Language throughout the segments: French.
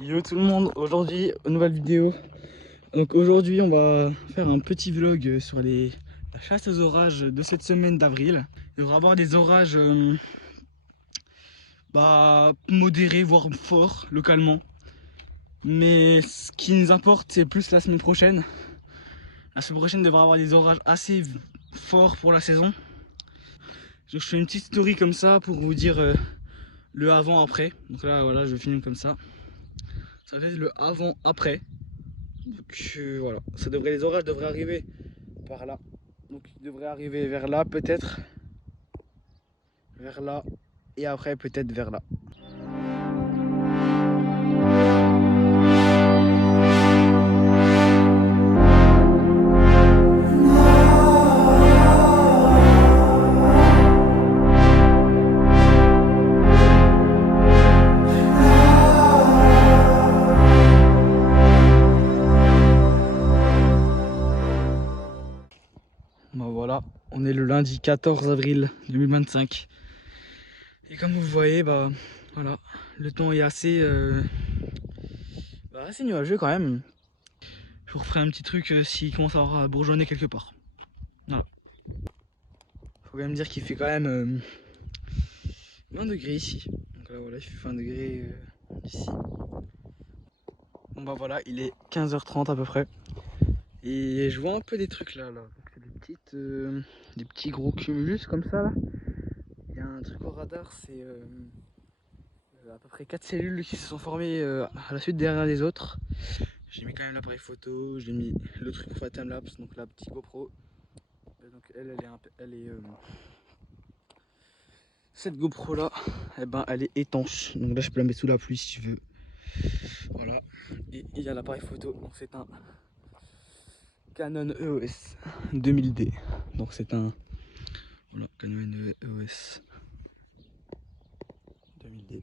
Yo tout le monde, aujourd'hui, nouvelle vidéo. Donc aujourd'hui on va faire un petit vlog sur la chasse aux orages de cette semaine d'avril. Il devrait y avoir des orages modérés, voire forts localement. Mais ce qui nous importe c'est plus la semaine prochaine. La semaine prochaine devrait y avoir des orages assez forts pour la saison. Je fais une petite story comme ça pour vous dire le avant-après. Donc là voilà, je filme comme ça. Ça fait le avant-après. Donc voilà, les orages devraient arriver par là. Donc il devrait arriver vers là peut-être, vers là, et après peut-être vers là. Voilà, on est le lundi 14 avril 2025. Et comme vous voyez, voilà, le temps est assez nuageux quand même. Je vous referai un petit truc s'il commence à avoir à bourgeonner quelque part. Voilà. Faut quand même dire qu'il fait quand même 20 degrés ici. Donc là voilà, il fait 20 degrés ici. Bon voilà, il est 15h30 à peu près. Et je vois un peu des trucs là. Donc c'est des petits gros cumulus comme ça là. Il y a un truc au radar, c'est à peu près 4 cellules qui se sont formées à la suite derrière les autres. J'ai mis quand même l'appareil photo, j'ai mis le truc pour faire timelapse, donc la petite GoPro. Et donc cette GoPro là, elle est étanche. Donc là je peux la mettre sous la pluie si tu veux. Voilà. Et il y a l'appareil photo, donc c'est un Canon EOS 2000D. Donc c'est un Canon EOS 2000D.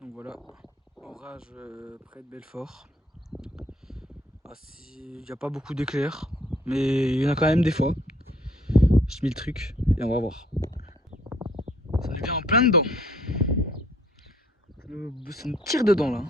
Donc voilà, orage près de Belfort. Il n'y a pas beaucoup d'éclairs, mais il y en a quand même des fois. J'ai mis le truc et on va voir. Ça lui vient en plein dedans. Ça me tire dedans là.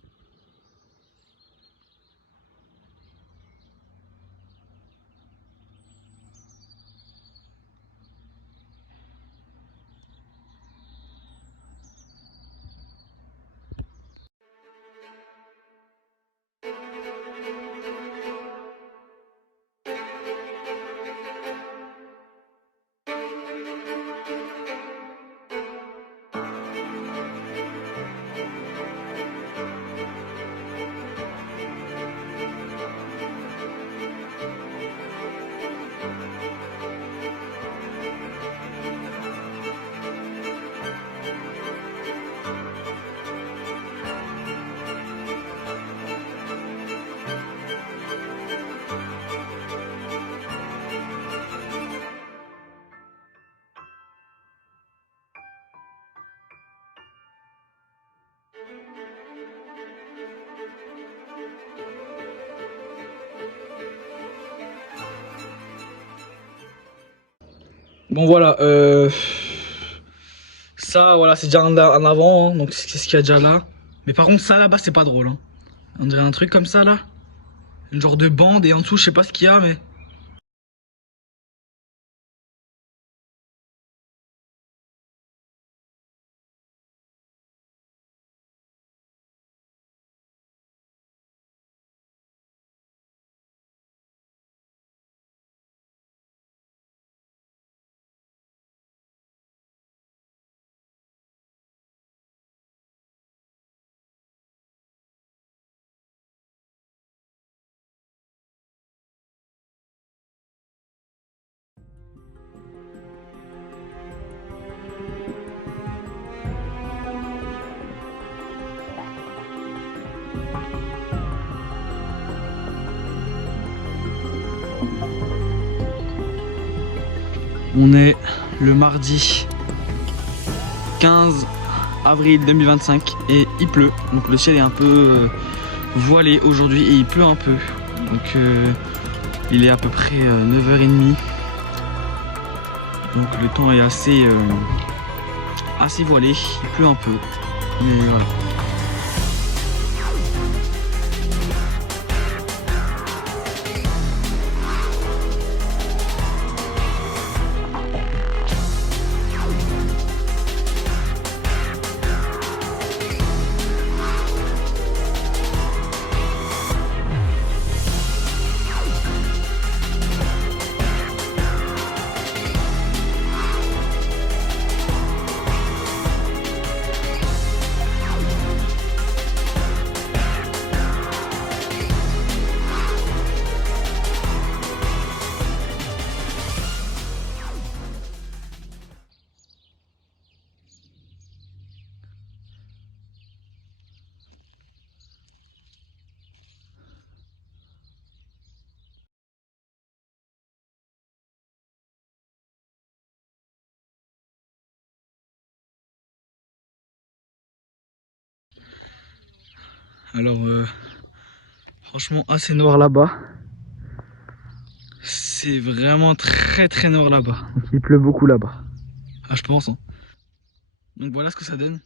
Bon voilà, ça voilà c'est déjà en avant, hein, donc c'est ce qu'il y a déjà là. Mais par contre ça là-bas c'est pas drôle. Hein. On dirait un truc comme ça là, une genre de bande et en dessous je sais pas ce qu'il y a mais... On est le mardi 15 avril 2025 et il pleut. Donc le ciel est un peu voilé aujourd'hui et il pleut un peu. Donc il est à peu près 9h30. Donc le temps est assez voilé, il pleut un peu. Mais voilà. Alors franchement assez noir là-bas. C'est vraiment très noir là-bas. Il pleut beaucoup là-bas. Ah je pense hein. Donc voilà ce que ça donne.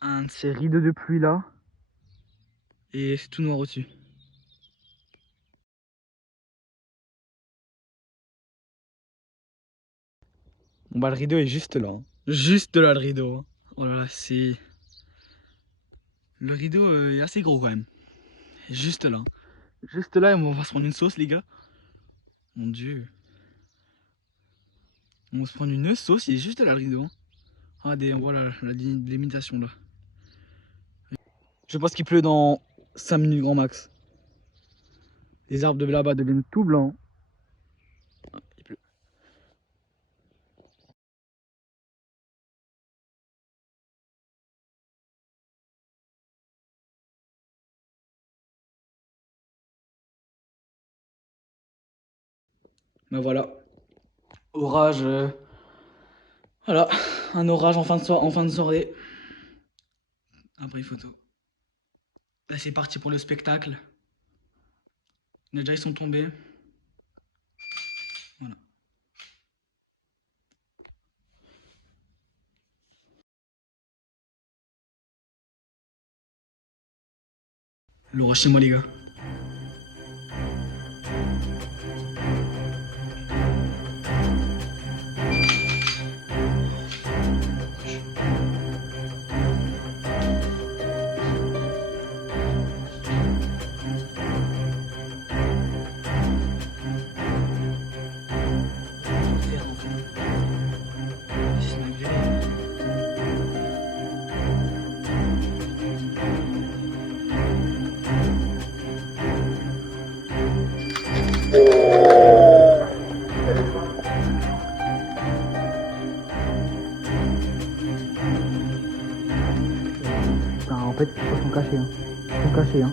Un de ces rideaux de pluie là. Et c'est tout noir au-dessus. Bon bah le rideau est juste là. Hein. Juste là le rideau. Hein. Oh là là c'est... Le rideau est assez gros quand même. Juste là. Juste là on va se prendre une sauce les gars. Mon dieu. On va se prendre une sauce, il est juste là le rideau. Hein. Regardez, voilà la limitation là. Je pense qu'il pleut dans 5 minutes grand max. Les arbres de là-bas deviennent tout blancs. Il pleut. Ben voilà. Orage. Voilà, un orage en fin de soirée. Après photo. Là c'est parti pour le spectacle. Déjà ils sont tombés. Voilà. L'orage chez moi les gars. En fait, ils sont cachés. Hein. Ils sont cachés. Hein.